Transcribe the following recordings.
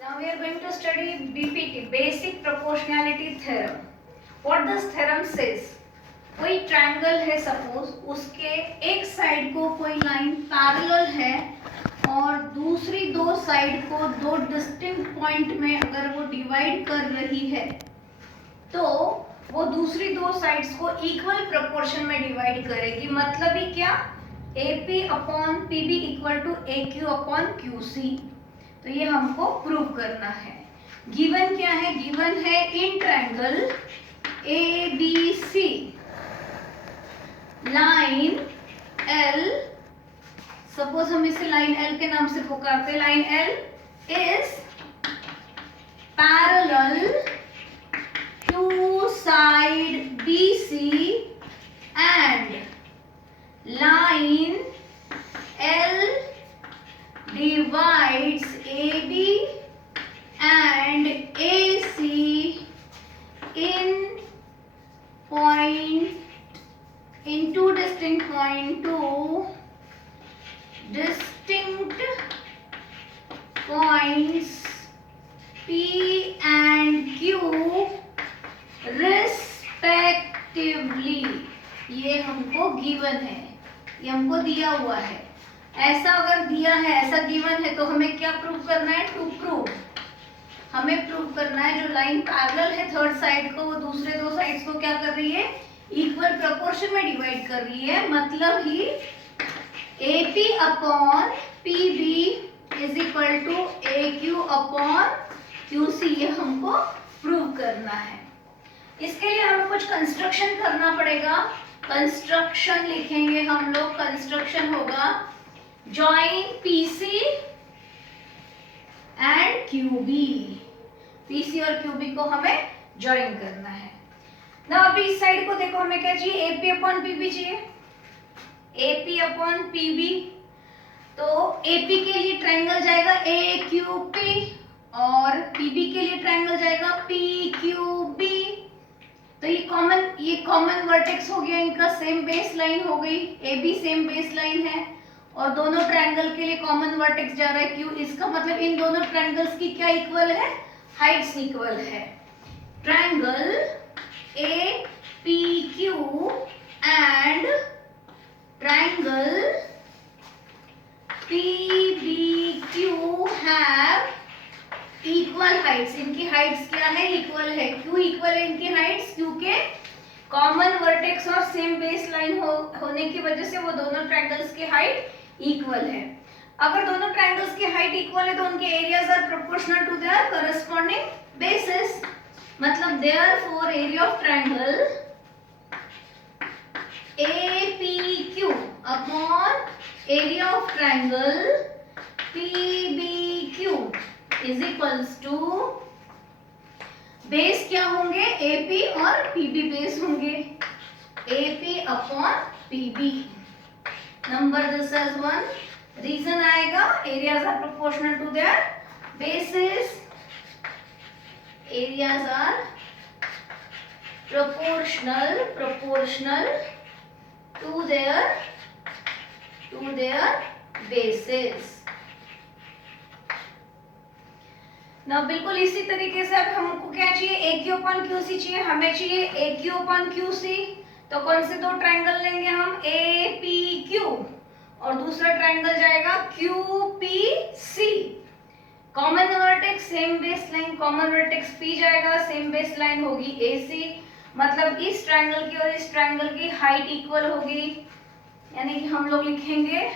Now we are going to study BPT, Basic Proportionality Theorem. What this theorem says? कोई triangle है suppose, उसके एक side को कोई लाइन पैरेलल है और दूसरी दो साइड को दो डिस्टिंक्ट पॉइंट में अगर वो डिवाइड कर रही है तो वो दूसरी दो साइड्स को इक्वल प्रोपोर्शन में डिवाइड करेगी। मतलब ही क्या, AP upon PB equal to AQ upon QC। तो ये हमको प्रूव करना है। गिवन क्या है? गिवन है in triangle ABC line L, सपोज हम इसे लाइन L के नाम से पुकारते हैं। Line L is parallel to side BC and line L divides AB and AC in two distinct point, two distinct points P and Q respectively। ये हमको गिवन है, ये हमको दिया हुआ है। ऐसा अगर दिया है, ऐसा गिवन है तो हमें क्या प्रूव करना है? टू प्रूव, हमें प्रूव करना है जो लाइन पैरेलल है थर्ड साइड को, वो दूसरे दो साइड्स को क्या कर रही है? इक्वल प्रोपोर्शन में डिवाइड कर रही है। मतलब ही AP upon PB is equal to AQ upon QC, ये हमको प्रूव करना है। इसके लिए हमें कुछ कंस्ट्रक्शन करना पड़ेगा। कंस्ट्रक्शन लिखेंगे हम लोग। कंस्ट्रक्शन होगा join PC and QB। PC और QB को हमें ज्वाइन करना है ना। अभी इस साइड को देखो, हमें क्या चाहिए? AP अपॉन PB चाहिए। AP अपॉन PB, तो AP के लिए ट्रायंगल जाएगा AQP और PB के लिए ट्रायंगल जाएगा PQB। तो ये कॉमन वर्टेक्स हो गया, इनका सेम बेस लाइन हो गई। AB सेम बेस लाइन है और दोनों ट्रायंगल के लिए कॉमन वर्टेक्स जा रहा है Q। इसका मतलब इन दोनों ट्रायंगल्स की क्या इक्वल है? हाइट्स इक्वल है। Triangle APQ and triangle PBQ have equal heights. इनकी हाइट्स क्या है? इक्वल है। क्यों इक्वल है इनकी हाइट्स? क्योंकि कॉमन वर्टेक्स और सेम बेस लाइन होने की वजह से वो दोनों ट्रायंगल्स की हाइट इक्वल है। अगर दोनों ट्रायंगल्स की हाइट इक्वल है तो उनके areas are proportional to their corresponding bases. मतलब therefore area of triangle APQ upon area of triangle PBQ is equals to, base क्या होंगे? AP और PB बेस होंगे। AP upon PB। Number this as 1। Reason आएगा areas are proportional to their bases. Areas are proportional to their bases। ना बिल्कुल इसी तरीके से अब हमको क्या चाहिए? AQ अपॉन QC चाहिए। हमें चाहिए AQ अपॉन QC। तो कौन से दो ट्रायंगल लेंगे हम? APQ और दूसरा ट्रायंगल जाएगा QPC। Common vertex same base line, common vertex P जाएगा, सेम बेस लाइन होगी AC। मतलब इस ट्रायंगल की और इस ट्रायंगल की हाइट इक्वल होगी। यानी कि हम लोग लिखेंगे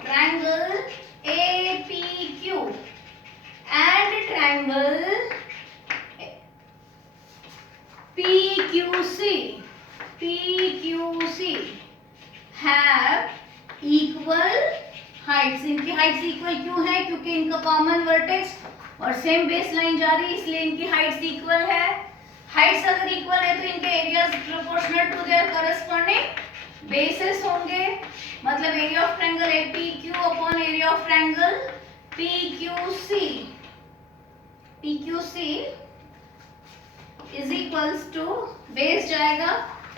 triangle APQ and triangle PQC have equal heights. इनकी हाइट्स इक्वल क्यों है? क्योंकि इनका कॉमन वर्टेक्स और सेम बेस लाइन जा रही है, इसलिए इनकी हाइट्स इक्वल है। हाइट्स अगर इक्वल है तो इनके areas proportional to their corresponding bases होंगे। मतलब area of triangle APQ upon area of triangle PQC is equals to base जाएगा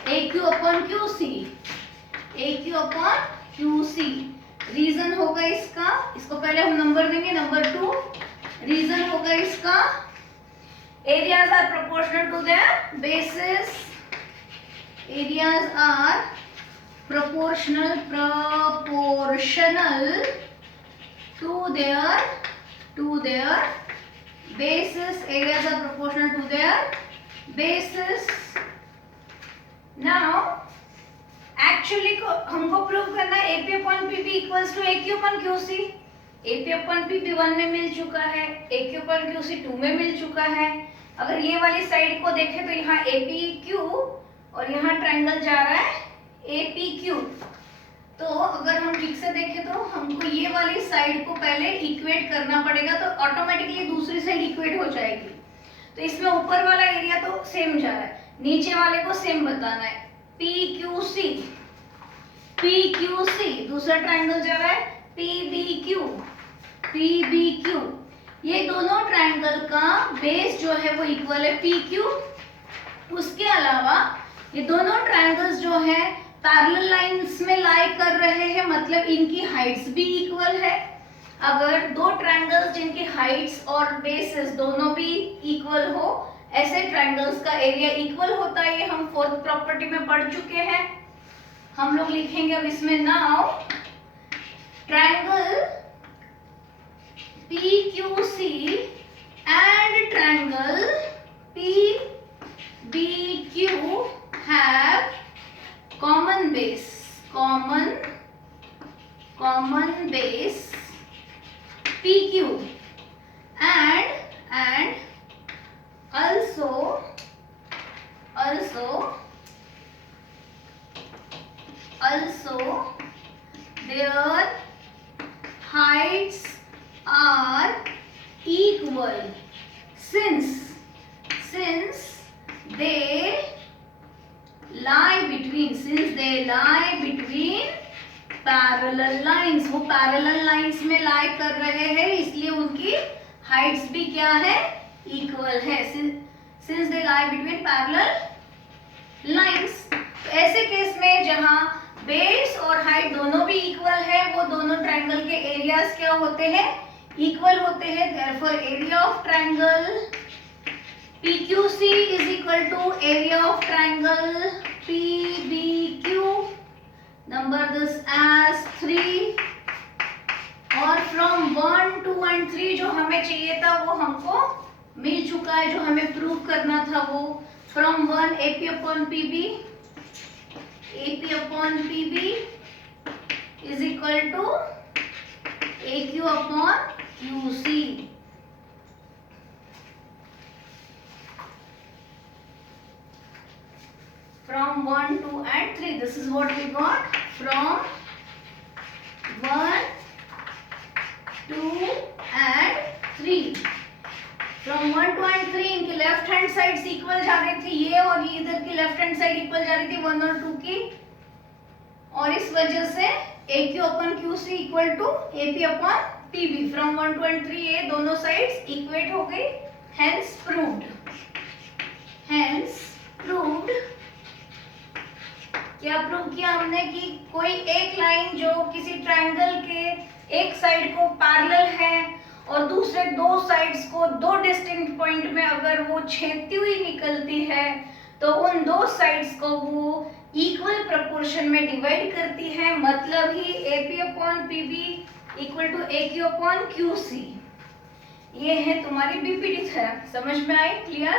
AQ upon QC, AQ upon QC। Reason होगा इसका, इसको पहले हम नंबर देंगे, नंबर 2। रीजन होगा इसका areas are proportional to their bases, areas are proportional to their bases, areas are proportional to their bases। now actually हमको प्रूव करना है AP upon PB equals to AQ upon QC। AP upon PB 1 में मिल चुका है, AQ upon QC 2 में मिल चुका है। अगर ये वाली साइड को देखें तो यहाँ APQ और यहाँ ट्रायंगल जा रहा है APQ। तो अगर हम ठीक से देखें तो हमको ये वाली साइड को पहले इक्वेट करना पड़ेगा, तो ऑटोमेटिकली दूसरी साइड इक्वेट हो जाएगी। तो इसमें ऊपर वाला एरिया तो सेम जा रहा है, नीचे वाले को सेम बताना है। PQC, PQC, दूसरा ट्रायंगल जा रहा है PBQ, PBQ। ये दोनों ट्रायंगल का बेस जो है वो इक्वल है PQ। उसके अलावा ये दोनों ट्रायंगल्स जो है पैरेलल लाइंस में लाई कर रहे हैं, मतलब इनकी हाइट्स भी इक्वल है। अगर दो ट्रायंगल्स जिनकी हाइट्स और बेसेस दोनों भी इक्वल हो, ऐसे ट्रायंगल्स का एरिया इक्वल होता है। ये हम फोर्थ प्रॉपर्टी में पढ़ चुके हैं। हम लोग लिखेंगे अब इसमें now triangle PQC and triangle PBQ have common base, common base PQ and also their heights are equal since they lie between parallel lines. वो पैरेलल लाइंस में लाई कर रहे हैं, इसलिए उनकी हाइट्स भी क्या है, इक्वल है। Since they lie between parallel lines. ऐसे केस में जहां बेस और हाइट दोनों भी इक्वल है, वो दोनों ट्रायंगल के एरियाज क्या होते हैं, इक्वल होते हैं। Therefore area of triangle PQC is equal to area of triangle PBQ, number this as 3। और from 1, 2 and 3 जो हमें चाहिए था वो हमको मिल चुका है। जो हमें प्रूव करना था वो from 1 AP upon PB is equal to AQ upon QC। From 1, 2 and 3, this is what we got from 1, 2 and 3। From 1, 2 and 3 इनकी लेफ्ट हैंड साइड इक्वल जा रही थी, ये और ये इधर की लेफ्ट हैंड साइड इक्वल जा रही थी 1 और 2 की, और इस वजह से AQ upon QC equal to AP upon PB। From 1, 2 and 3 ये दोनों साइड्स इक्वेट हो गई। Hence proved क्या प्रूव किया हमने कि कोई एक लाइन जो किसी ट्रायंगल के एक साइड को पैरेलल है और दूसरे दो साइड्स को दो डिस्टिंक्ट पॉइंट में अगर वो छेदती हुई निकलती है, तो उन दो साइड्स को वो इक्वल प्रोपोर्शन में डिवाइड करती है। मतलब ही AP upon PB equal to AQ upon QC। ये है तुम्हारी BPD थ्योरम। समझ में आई? क्लियर?